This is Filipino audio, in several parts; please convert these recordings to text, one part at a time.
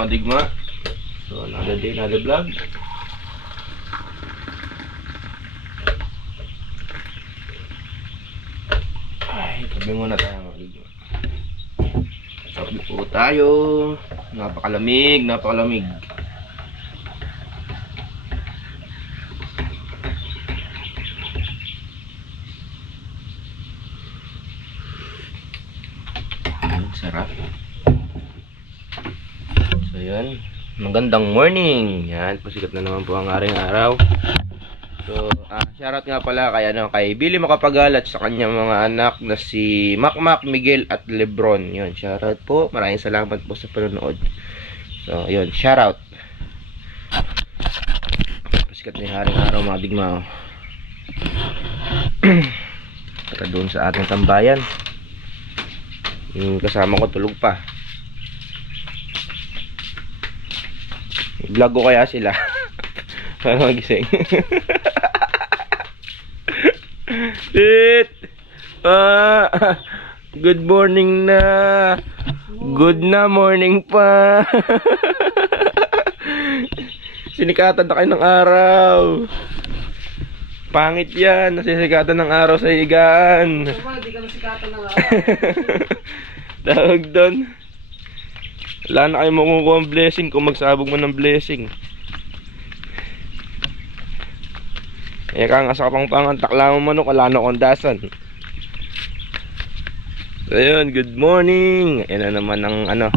mga digma. So another day, another vlog. Ay, tabi muna tayo mga digma. Tabi po tayo. Napakalamig, napakalamig. Sarap. So yan, magandang morning. Yan, pasikat na naman po ang aring araw. So, shoutout nga pala kay Billy Makapagal at sa kanyang mga anak na si Macmac, Miguel at Lebron. Yun, shoutout po. Maraming salamat po sa panonood. So, yun, shoutout. Pasikat na yung aring araw mga digma. Saka doon sa ating tambayan. Yung kasama ko tulog pa. Vlog ko kaya sila. Para magising. Good morning na. Good na morning pa. Sinikatan na kayo ng araw. Pangit yan, nasisikatan ng araw sa higaan. Hindi ka nasikatan ng araw. Tawag doon. Wala na kayo makukuha ang blessing kung magsabog mo ng blessing. Eh kang asa ka pang pangantakla mo manok, wala na kondasan. So yun, good morning. Ayan na naman ang ano.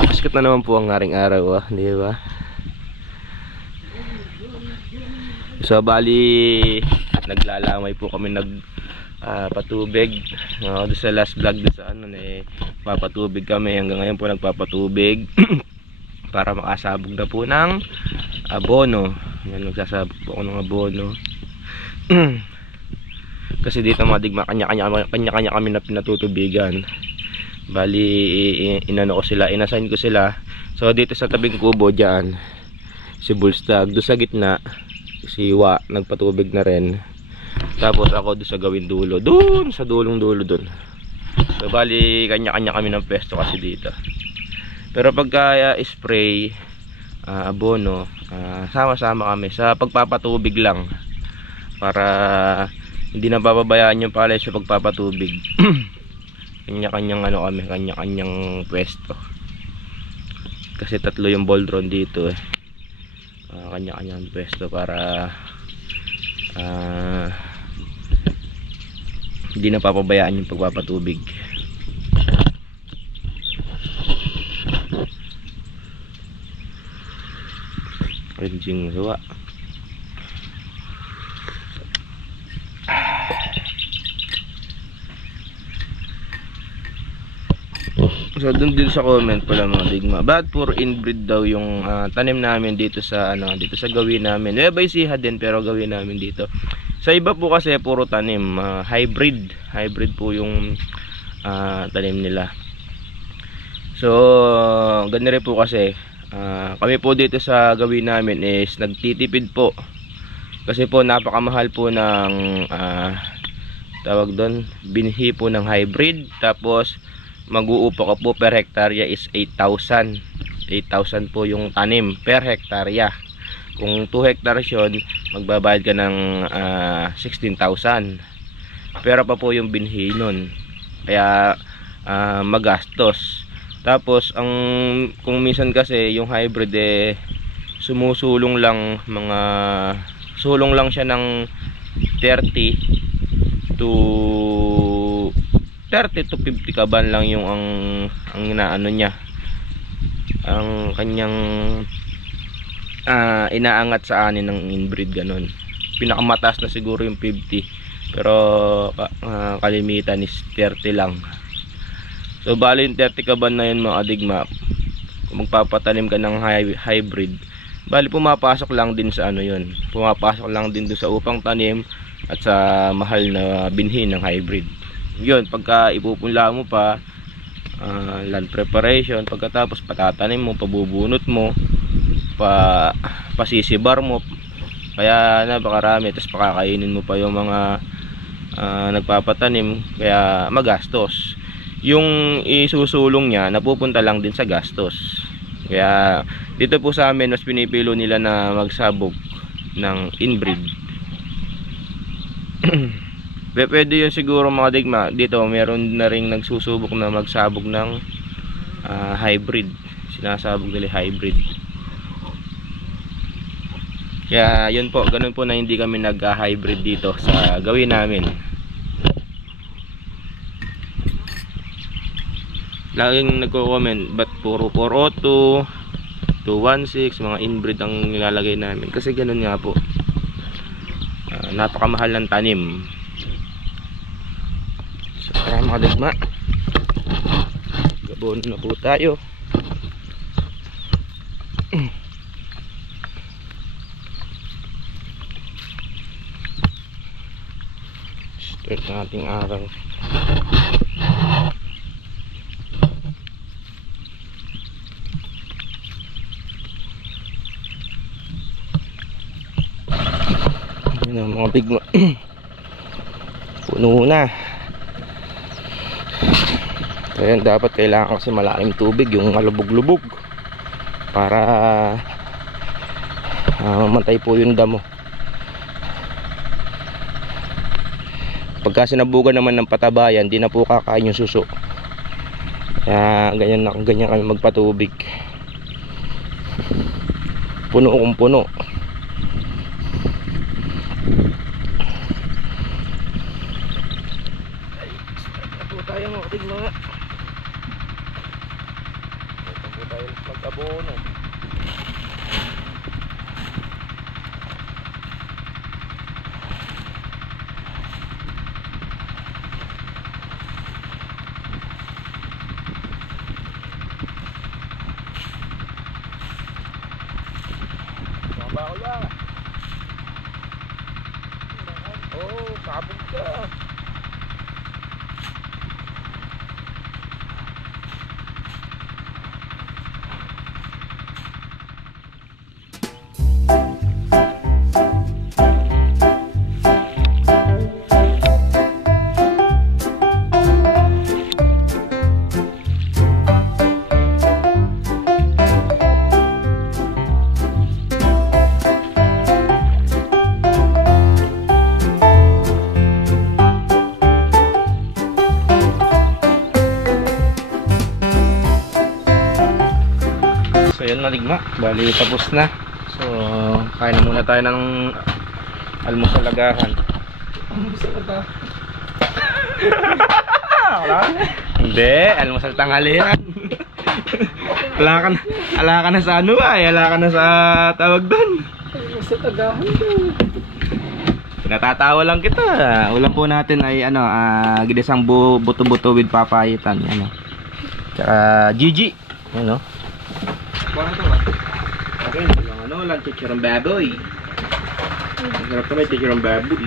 Pasikat na naman po ang aring araw, di ba? So bali naglalamay po kami patubig doon sa last vlog doon sa ano papatubig kami, hanggang ngayon po nagpapatubig para makasabog na po ng abono. Yan, nagsasabog po ako ng abono. Kasi dito mga digma, kanya-kanya kami na pinatutubigan. Bali inano ko sila, inassign ko sila. So dito sa tabing kubo diyan si Bulstag, doon sa gitna si Wa nagpatubig na rin. Tapos ako doon sa gawin dulo, doon sa dulong dulo doon. So bali kanya-kanya kami ng pesto kasi dito. Pero pagka spray abono, sama-sama kami sa pagpapatubig lang para hindi na bababayaan yung palay sa pagpapatubig. Kanya-kanyang ano kami, kanya-kanyang pwesto. Kasi tatlo yung boldron dito kanya-kanyang pwesto para hindi na papabayaan yung pagpapatubig. Rinjing suwa. So dun din sa comment pala mga digma, bad for inbreed daw yung tanim namin dito sa dito sa gawin namin. May siha din pero gawin namin dito. Sa iba po kasi puro tanim, hybrid po yung tanim nila. So ganun rin po kasi kami po dito sa gawin namin is nagtitipid po. Kasi po napakamahal po ng tawag doon, binhi po ng hybrid. Tapos mag-uupo ka po per hektarya is 8,000 po yung tanim per hektarya. Kung 2 hectares yun, magbabayad ka ng 16,000. Pero pa po yung binhi nun, kaya magastos. Tapos kung minsan kasi yung hybrid sumusulong lang sulong lang siya ng 30 to 50 kaban lang yung ang inaano niya, ang kanyang inaangat sa anin ng inbreed, ganun. Pinakamataas na siguro yung 50, pero kalimitan is 30 lang. So bali yung 30 kaban na yun mga digma, kung magpapatanim ka ng hybrid, bali pumapasok lang din sa yun, pumapasok lang din doon sa upang tanim at sa mahal na binhi ng hybrid. Yun, pagka ipupunla mo pa land preparation, pagkatapos patatanim mo, pabubunot mo, pasisibar mo, kaya napakarami. Tapos pakakainin mo pa yung mga nagpapatanim, kaya magastos. Yung isusulong niya napupunta lang din sa gastos. Kaya dito po sa amin mas pinipilo nila na magsabog ng inbreed. Pwede yun siguro mga digma. Dito meron na ring nagsusubok na magsabog ng hybrid. Sinasabog nila hybrid. Kaya yun po, ganun po na hindi kami nag-hybrid dito sa gawin namin. Laging nagko-comment ba't puro 402, 216 mga inbreed ang nilalagay namin, kasi ganun nga po. Napakamahal ng tanim. So tara mga digma, gabon na po tayo. Start na ating araw. Yan ang mga bigma. Puno na. Kaya dapat kailangan kasi malaking tubig, yung malubog-lubog, para mamatay po yung damo. Pagka sinabugan naman ng patabayan, di na po kakain yung suso. Kaya ganyan kami magpatubig. Puno kung puno. Tayo mo, tignan nga. Ito tayo mag-abono. Maba ko lang. Oh, kabog ka. So yun na digma, bali tapos na. So kain muna tayo ng almusal agahan. Almusal agahan? Hindi, almusal tanghalian. Ala ka na sa ano ay, ala ka na sa tawag doon. Almusal agahan doon. Natatawa lang kita. Ulam po natin ay ano, ginisang buto-buto with papayitan, ano. Tsaka Gigi, ano. Parang ito ba? Okay, ano lang, chichirong baboy. Masarap na may chichirong baboy.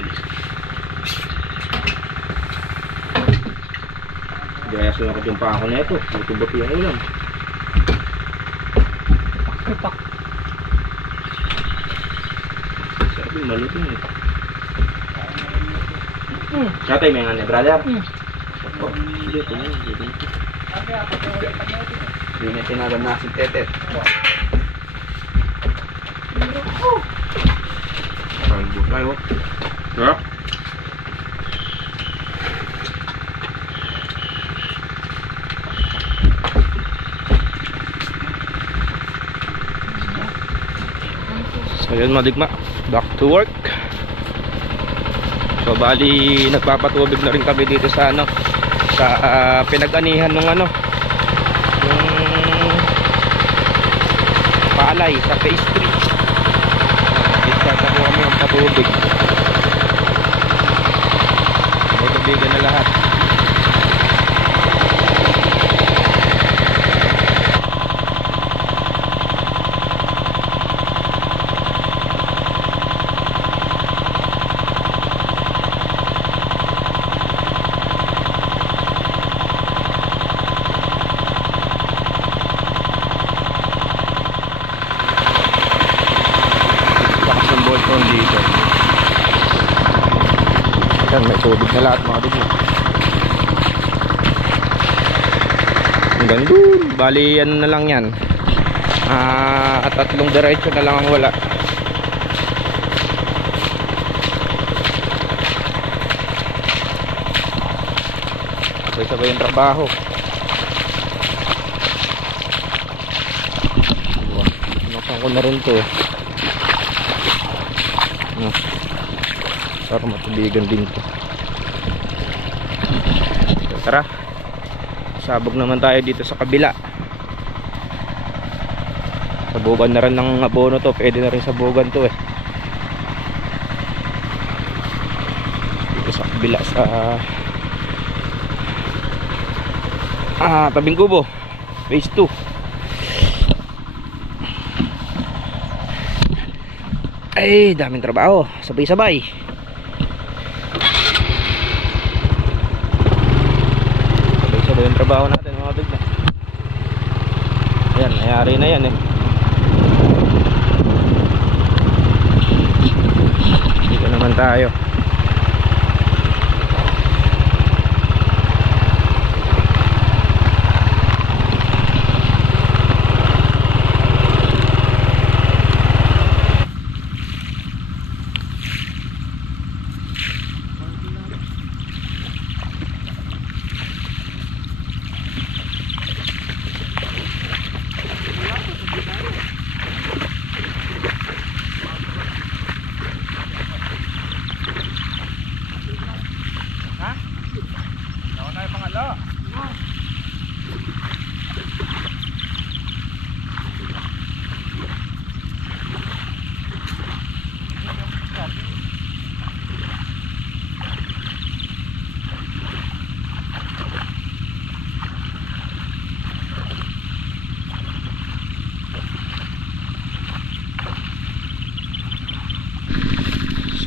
Gayas lang ako yung pa ako na ito. Buto-buto yung ulam. Kapak. Sabi, maluto yun. Katay, may nga na, brother. Oh, hindi ito na. Hindi na tinagal na si Tetet. Kalbo tayo. Sarap. So yun mga digma, back to work. So bali nagpapatubig na rin kami dito sa ano, sa pinag-anihan ng ano, palay sa pastry. Start na po kami ang patubig. Tubigan na lahat. Dito. Yan, may tubig na lahat mga digma. Hanggang dun. Bali ano na lang yan, Tatlong diretso na lang ang wala. Sabay-sabay yung trabaho. Nakang ko na rin to eh. Para matubigan din to. So, tara, sabog naman tayo dito sa kabila. Sabugan na rin ng abono to. Pwede na rin sabugan to eh. Dito sa kabila sa Tabing Kubo phase 2. Ay, daming trabaho. Sabay-sabay. Sabay-sabay yung trabaho natin mga bigla. Ayan, nangyari na yan eh. Dito naman tayo.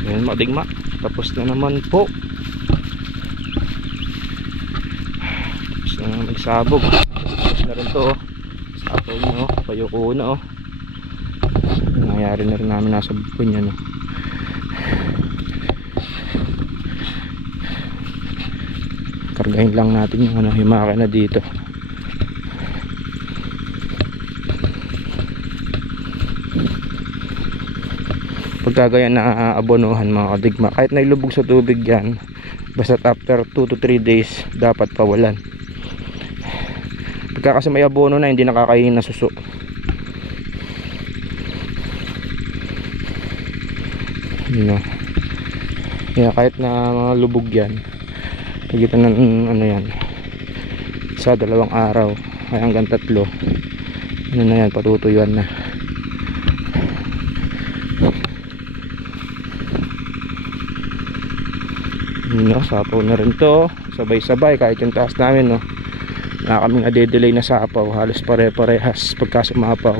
Ayan mga digma, tapos na naman po. Tapos na naman magsabog. Tapos na rin to oh. Sapaw niya oh, payuko na oh. Nangyayari na rin namin nasa bukon yan oh. Kargahin lang natin yung ano, yung makina dito. Pagkagaya na abonohan mga kadigma, kahit nailubog sa tubig yan, basta after 2 to 3 days dapat pawalan. Pagka kasi may abono na, hindi nakakainin na suso. No. Yeah, kahit na lubog yan, pagitan ng ano yan, sa 2 araw ay hanggang 3, ano na yan, patutuyuan na. No, sapaw na rin to, sabay-sabay kahit yung taas namin no, na kaming ade-delay na sapaw, halos pare-parehas pagka sumapaw.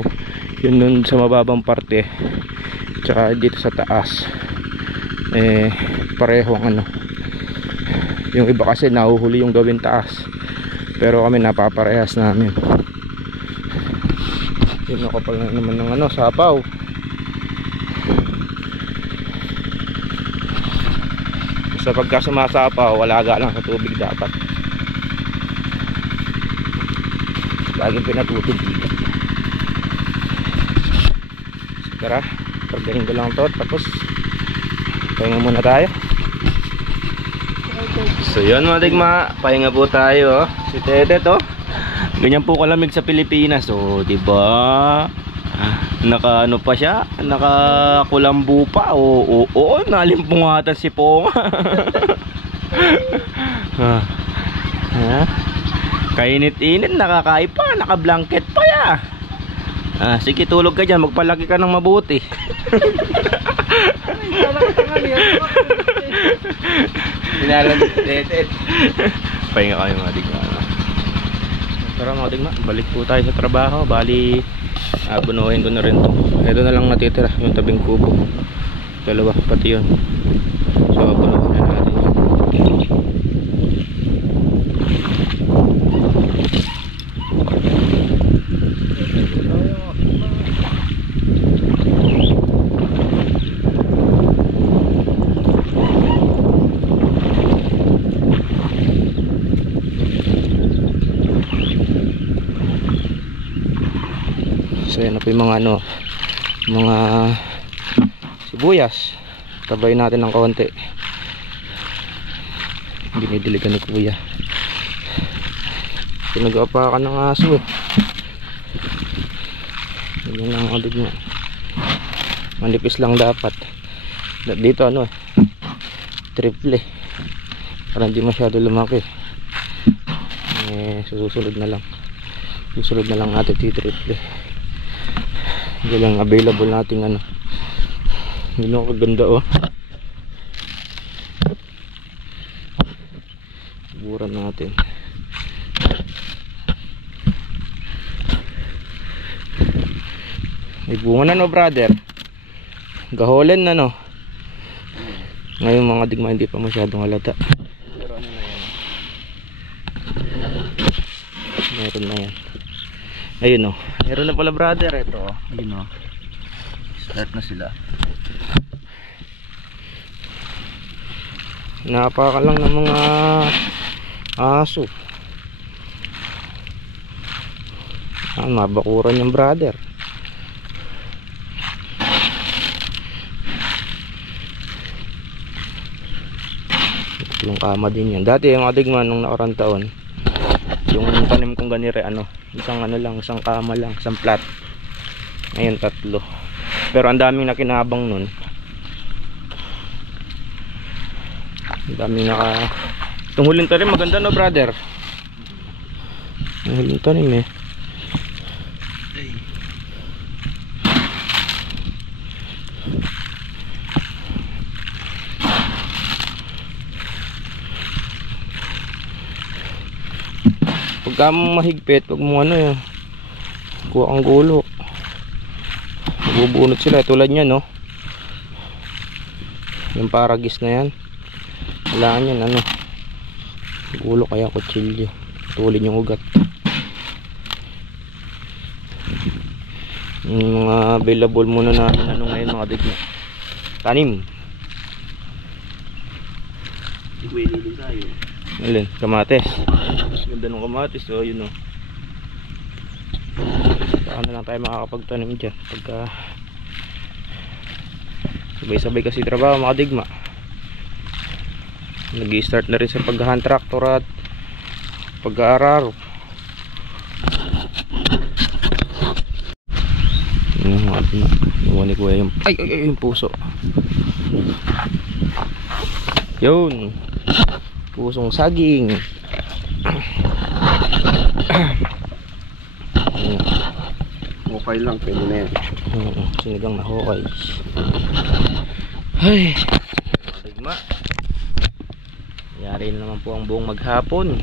Yun nun sa mababang parte, tsaka dito sa taas eh pareho ang ano. Yung iba kasi nahuhuli yung gawin taas, pero kami napaparehas namin. Yun ako pala naman ng ano, sapaw. Sa pagka sumasapaw, walaga lang sa tubig dapat. Laging pinatutubigan. Tara, pagdating ko lang to, tapos pahinga muna tayo. So yun mga digma, pahinga po tayo. Si Tete to, ganyan po kalamig sa Pilipinas. So diba, naka ano pa siya, naka kulambu pa. Oo, nalimpungatan si Ponga. Kainit-init, nakakain pa, naka-blanket pa ya. Sige, tulog ka dyan, magpalaki ka ng mabuti. Pahinga kayo mga digma. Tara mga digma, balik po tayo sa trabaho. Bali, bunuhin ko na rin to. Ito na lang natitira, yung tabing kubo. 2, pati yun. So bunuhin na natin yun. So yan na po yung mga ano, mga sibuyas. Tabay natin ng konti. Dinidiligan ni kuya. Pinag-apakan ng aso eh. Yan ang alig niya. Manipis lang dapat. Dito ano eh, triple para hindi masyado lumaki. Susunod na lang natin triple. Yan lang available nating ano. Yun ang kaganda oh. Suburan natin. May bunga na no brother. Gaholen na no. Ngayon mga digma hindi pa masyadong halata. Pero ano na yan? Meron na yan. Ayun o. Meron na pala brother. Ito o. Ayun o. Start na sila. Napaka lang ng mga aso. Mabakuran yung brother. Yung kama din yan. Dati yung adigman nung nakarang taon, yung tanim kong ganire ano, isang ano lang, isang kama lang, isang plat. Ngayon 3. Pero ang daming nakinabang nun. Ang daming itong huling tanim maganda no brother. Ang huling tanim eh. Pagka mahigpit, pag mo ano yun, kuha kang gulo, bubunot sila tulad nyan no. Yung paragis na yan, kailangan yan ano, gulo kaya kutsilyo, tulin yung ugat. Yung mga available muna natin ano ngayon mga digma, tanim. Iguilin tayo. Alin, kamates. Ganda ng kamatis, so yun o. Saan na lang tayo makakapagtanim dyan pagka sabay-sabay kasi trabaho mga digma. Nag-i-start na rin sa paghahan tractor at pag-aararo. Iwan ni kuya yung ay yung puso. Yun, pusong saging. Okay lang, pwede na yan. Sinigang na hokay. Ay, digma. Nangyari na naman po ang buong maghapon.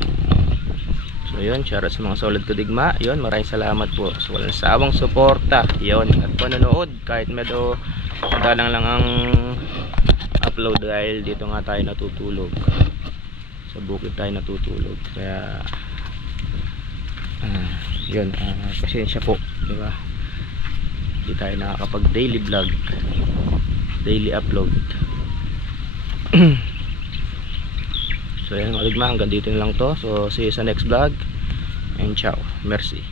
So yun, shoutout sa mga solid ko digma. Yun, maraming salamat po sa walang sawang suporta. Yun, at panonood. Kahit medyo madalang lang ang upload dahil dito nga tayo natutulog. Sa bukid tayo natutulog. Kaya yun, pasensya po, diba? Hindi tayo nakakapag daily vlog, daily upload. So yan mga digma, hanggang dito na lang to. So see you sa next vlog and ciao, merci.